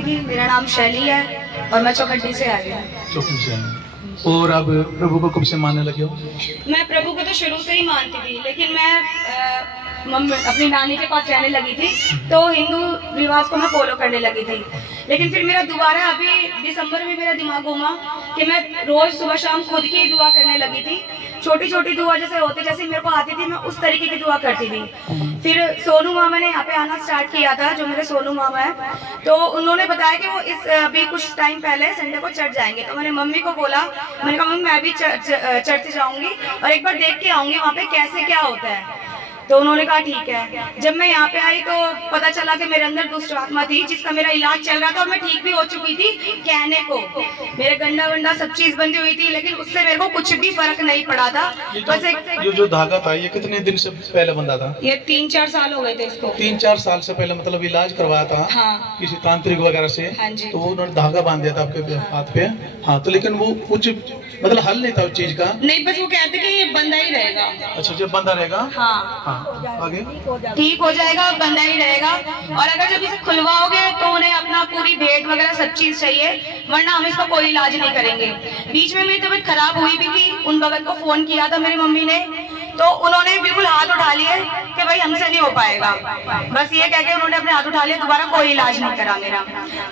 की मेरा नाम शैली है और मैं चौखड्डी से आई हूँ। चौखट से आए। और अब प्रभु को कब से मानने लगे हो? मैं प्रभु को तो शुरू से ही मानती थी, लेकिन मैं अपनी नानी के पास रहने लगी थी तो हिंदू रिवाज को मैं फॉलो करने लगी थी। लेकिन फिर मेरा दोबारा अभी दिसंबर में मेरा दिमाग घूमा कि मैं रोज सुबह शाम खुद की दुआ करने लगी थी। छोटी छोटी दुआ जैसे होती, जैसे मेरे को आती थी मैं उस तरीके की दुआ करती थी। फिर सोनू मामा ने यहाँ पे आना स्टार्ट किया था, जो मेरे सोनू मामा है, तो उन्होंने बताया कि वो इस अभी कुछ टाइम पहले संडे को चर्च जाएंगे। तो मैंने मम्मी को बोला, मैंने कहा मम्मी मैं भी चर्च जाऊंगी और एक बार देख के आऊंगी वहाँ पे कैसे क्या होता है। तो उन्होंने कहा ठीक है। जब मैं यहाँ पे आई तो पता चला कि मेरे अंदर दुष्ट आत्मा थी जिसका मेरा इलाज चल रहा था और मैं ठीक भी हो चुकी थी। कहने को मेरे गंडा वंडा सब चीज बंदी हुई थी, लेकिन उससे मेरे को कुछ भी फर्क नहीं पड़ा था। बस ये जो धागा था ये कितने दिन से पहले बंधा था? ये 3-4 साल हो गए थे इसको। 3-4 साल से पहले मतलब इलाज करवाया था? हाँ। किसी तांत्रिक वगैरह से? हाँ जी। तो वो उन्होंने धागा बांध दिया था आपके हाथ पे? हाँ। तो लेकिन वो कुछ मतलब हल नहीं था उस चीज का? नहीं, बस वो कहते कि ये बंदा ही रहेगा। अच्छा, जब बंधा रहेगा? हाँ, आगे ठीक हो जाएगा, बंदा ही रहेगा। और अगर जब इसे खुलवाओगे तो उन्हें अपना पूरी भेंट वगैरह सब चीज चाहिए, वरना हम इसका कोई इलाज नहीं करेंगे। बीच में मेरी तबीयत खराब हुई भी थी, उन भगत को फोन किया था मेरी मम्मी ने, तो उन्होंने बिल्कुल हाथ उठा लिए कि भाई हमसे नहीं हो पाएगा। बस ये कह के उन्होंने अपने हाथ उठा लिए, दोबारा कोई इलाज नहीं करा मेरा।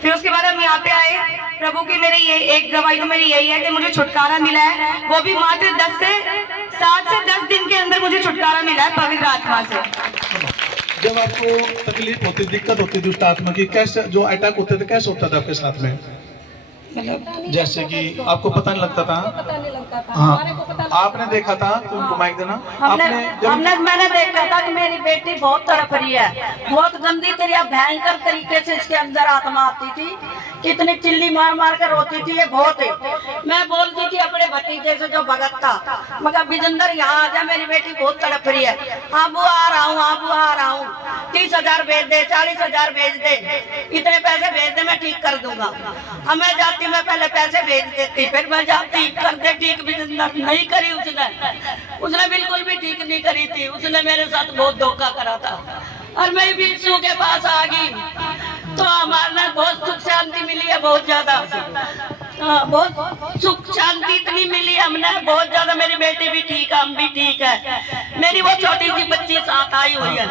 फिर उसके बाद हम यहाँ पे आए। प्रभु की मेरी यही एक दवाई तो मेरी यही है कि मुझे छुटकारा मिला है, वो भी मात्र 7 से 10 दिन के अंदर मुझे छुटकारा मिला है पवित्र आत्मा से। जब आपको तकलीफ होती, दिक्कत होती दुष्ट आत्मा की, कैसे जो अटैक होते थे कैसे होता था आपके साथ में? जैसे कि आपको पता नहीं लगता था? हाँ, आपने देखा था? तुमको माइक देना। मैंने देखा था कि मेरी बेटी बहुत तड़प रही है, बहुत गंदी तरीका भयंकर तरीके से इसके अंदर आत्मा आती थी, कितनी चिल्ली मार मार कर रोती थी ये बहुत है। मैं बोलती थी अपने भतीजे से जो भगत था, मगर विजेंद्र यहाँ आ जा, मेरी बेटी बहुत तड़प रही है। हाँ वो आ रहा हूँ, हाँ वो आ रहा हूँ, 30,000 भेज दे, 40,000 भेज दे, इतने पैसे भेज दे, मैं ठीक कर दूंगा। अब मैं जाती, मैं पहले पैसे भेज देती, फिर मैं जाती, कर दे ठीक। विजेंद्र नहीं करी उसने बिल्कुल भी ठीक नहीं करी थी। उसने मेरे साथ बहुत धोखा करा था और मैं भी यीशु के पास आ गई तो हमारे बहुत सुख शांति मिली है, बहुत ज्यादा। बहुत सुख शांति इतनी मिली हमने, बहुत ज्यादा। मेरी बेटी भी ठीक है, हम भी ठीक है। मेरी वो छोटी सी बच्ची साथ आई हुई है,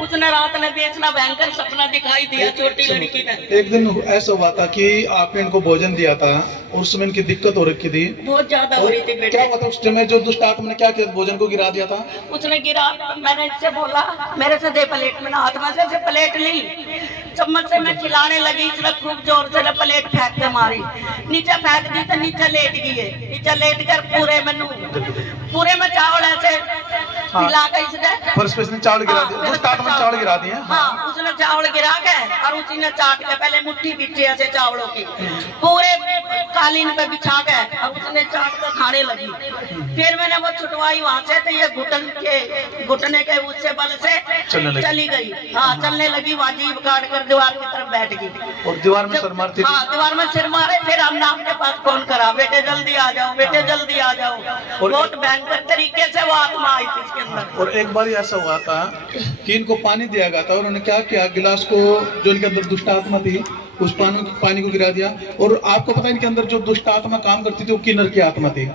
उसने रात में बेचना भयंकर सपना दिखाई दिया छोटी लड़की ने। एक दिन ऐसा हुआ था कि आपने इनको भोजन दिया था और उसमें इनकी दिक्कत हो रखी थी, बहुत ज्यादा हो रही थी बेटी। क्या हुआ उस टाइम जो दुष्ट आत्मा ने क्या किया? भोजन को गिरा दिया था? उसने गिरा, मैंने इससे बोला मेरे से दे प्लेट में, हाथ में से पूरे ली, चम्मच से मैं खिलाने लगी, इसने खूब जोर से प्लेट फेंक के मारी, नीचे फेंक दी तो नीचे लेट गई है। नीचे लेट कर पूरे में चावल ऐसे मिला के इसने चावल गिरा दिया, दुष्ट आत्मा ने चावल गिरा दिया। हाँ, उसने चावल गिरा के और उसी ने चाट के पहले मुट्ठी बिछी ऐसे चावलों की पूरे कालीन पे बिछा के और उसने चाट कर खाने लगी। फिर मैंने वो छुटवाई वहां से, तो ये घुटने के उससे बल से चली गई। हाँ, चलने लगी, वाजीब काट कर दीवार की तरफ बैठ गई और दीवार में सिर मारती। हाँ, दीवार में सिर मारे। फिर हमने आपके पास फोन करा, बेटे जल्दी आ जाओ, बेटे जल्दी आ जाओ। बहुत भयंकर तरीके से वो आत्मा आई थी इसके अंदर। और एक बार ऐसा हुआ था कि इनको पानी दिया गया था और उन्होंने क्या किया, गिलास को जो इनके अंदर दुष्ट आत्मा थी उस पानी को गिरा दिया। और आपको पता है इनके अंदर जो दुष्ट आत्मा काम करती थी वो किन्नर की आत्मा थी।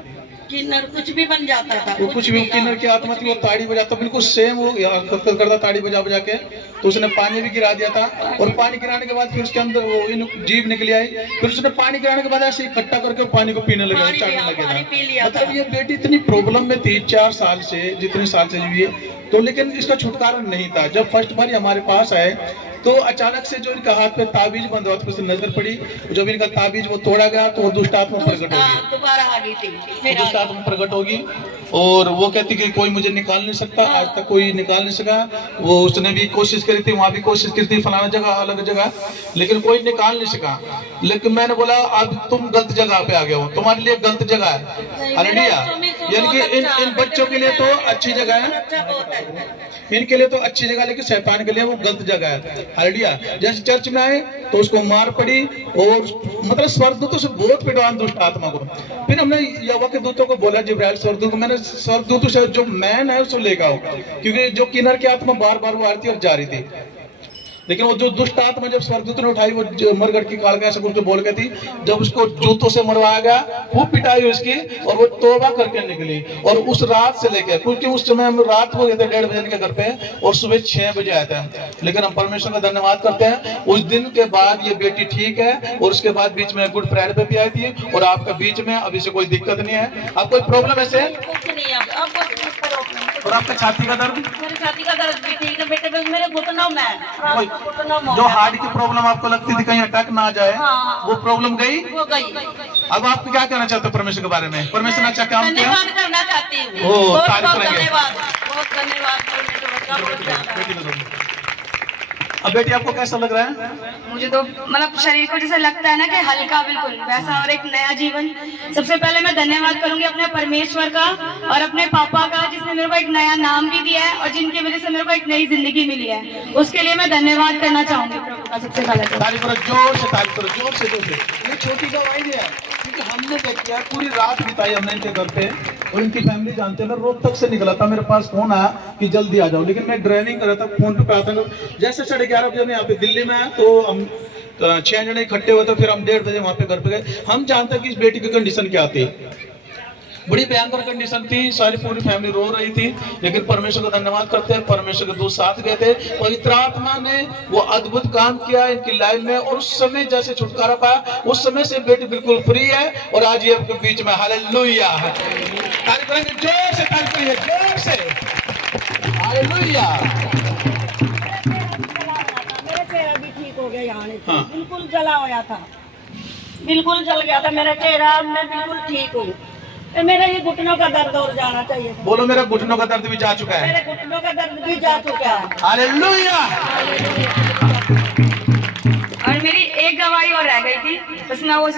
किन्नर कुछ भी बन जाता था, वो कुछ भी किन्नर की आत्मा थी। वो ताड़ी बजाता बिल्कुल सेम वो करता, ताड़ी बजा बजा के। तो उसने पानी भी गिरा दिया था और पानी गिराने के बाद फिर उसके अंदर वो जीभ निकली आई। फिर उसने पानी गिराने के बाद ऐसे इकट्ठा करके पानी को पीने लगा, चाटने लगे था। मतलब ये बेटी इतनी प्रॉब्लम में थी 4 साल से, जितने साल से जी तो, लेकिन इसका छुटकारा नहीं था। जब फर्स्ट बार हमारे पास आए तो अचानक से जो इनका हाथ पे ताबीज बंद हुआ तो नजर पड़ी, जब इनका ताबीज वो तोड़ा गया तो वो दुष्ट आत्मा प्रकट होगी, दोबारा आ गई थी। दुष्ट आत्मा प्रकट होगी और वो कहती कि कोई मुझे निकाल नहीं सकता, आज तक कोई निकाल नहीं सका। वो उसने भी कोशिश करी थी, वहां भी कोशिश करी थी, फलाना जगह अलग जगह, लेकिन कोई निकाल नहीं सका। लेकिन मैंने बोला अब तुम गलत जगह पे आ गए हो, तुम्हारे लिए गलत जगह है। हालेलुया। यानी कि इन बच्चों के लिए तो अच्छी जगह है, इनके लिए तो अच्छी जगह, लेकिन शैतान के लिए वो गलत जगह है। हालेलुया। जैसे चर्च में आए तो उसको मार पड़ी और मतलब स्वर्गदूतों से बहुत पिटवान दुष्ट आत्मा को। फिर हमने यहोवा के दूतों को बोला, जिब्राइल स्वर्गदूत को, मैंने स्वर्गदूतों से जो मैन है उसको लेकर आओ, क्योंकि जो किन्नर की आत्मा बार बार वो आती और जा रही थी। लेकिन वो जो दुष्ट आत्मा जब स्वर्गदूत ने उठाई, वो मरगट की काल का ऐसा कुछ बोल के थी, जब उसको जूतों से मरवाया गया, वो पिटाई उसकी, और वो तौबा करके निकली। और उस रात से लेकर, क्योंकि उस समय हम रात हो गए थे 1:30 बजे के घर पे, और सुबह 6 बजे आए थे, लेकिन हम परमेश्वर का धन्यवाद करते हैं, उस दिन के बाद ये बेटी ठीक है। और उसके बाद बीच में गुड फ्राइडे पे भी आई थी, और आपका बीच में अभी से कोई दिक्कत नहीं है। आप कोई प्रॉब्लम है से? कुछ नहीं, अब कुछ प्रॉब्लम। और आपका छाती का दर्द? मेरी छाती का दर्द भी ठीक है बेटे, बस मेरे घुटनों में कोई जो हार्ट की प्रॉब्लम आपको लगती थी कहीं अटैक ना आ जाए, हाँ। वो प्रॉब्लम गई? हो गई। अब आप क्या कहना चाहते हो परमेश्वर के बारे में? परमेश्वर ने अच्छा काम किया? धन्यवाद करना चाहती हूँ। ओ, बहुत तारीफ बहुत करेंगे। धन्यवाद, बहुत धन्यवाद परमेश्वर का, बहुत ज्यादा। बेटी को दो। अब बेटी आपको कैसा लग रहा है? मुझे तो मतलब शरीर को जैसा लगता है ना कि हल्का, बिल्कुल वैसा, और एक नया जीवन। सबसे पहले मैं धन्यवाद करूंगी अपने परमेश्वर का और अपने पापा का, जिसने मेरे को एक नया नाम भी दिया है और जिनकी वजह से मेरे को एक नई जिंदगी मिली है। उसके लिए मैं धन्यवाद करना चाहूंगी प्रभु का सबसे पहले तो। तारीफ करो, जोर से तारीफ करो, जोर से जोर से। ये छोटी गवाही है, क्योंकि हमने क्या किया, पूरी रात बिताई हमने इनके घर पे, और इनकी फैमिली जानते हैं। मैं रोहतक से निकला था, मेरे पास फोन आया कि जल्दी आ जाओ, लेकिन मैं ड्राइविंग कर रहा था, फोन पे आता था। जैसे 11:30 बजे मैं यहाँ पे दिल्ली में आया, तो हम 6 जने इकट्ठे हुए, तो फिर हम 1:30 बजे वहाँ पे घर पे गए। हम जानते हैं कि इस बेटी की कंडीशन क्या थी, बड़ी भयंकर कंडीशन थी, सारी पूरी फैमिली रो रही थी, लेकिन परमेश्वर का धन्यवाद करते हैं, परमेश्वर के दूत साथ गए थे, पवित्र आत्मा ने वो अद्भुत काम किया इनकी लाइफ में, और उस समय जैसे छुटकारा पाया, उस समय से बेटी बिल्कुल फ्री है, और आज ये आपके बीच में। हालेलुया, तारीफ करेंगे, जोर से तारीफ करिए, जोर से हालेलुया। मेरा चेहरा भी ठीक हो गया, यहाँ हाँ। बिल्कुल जला हुआ था, बिल्कुल जल गया था मेरा चेहरा, मैं बिल्कुल ठीक हूँ। मेरा ये घुटनों का दर्द और जाना चाहिए। बोलो, मेरा घुटनों का दर्द भी जा चुका है। मेरे घुटनों का दर्द भी जा चुका है। हालेलुया। और मेरी एक गवाही और रह गई थी, बस मैं वो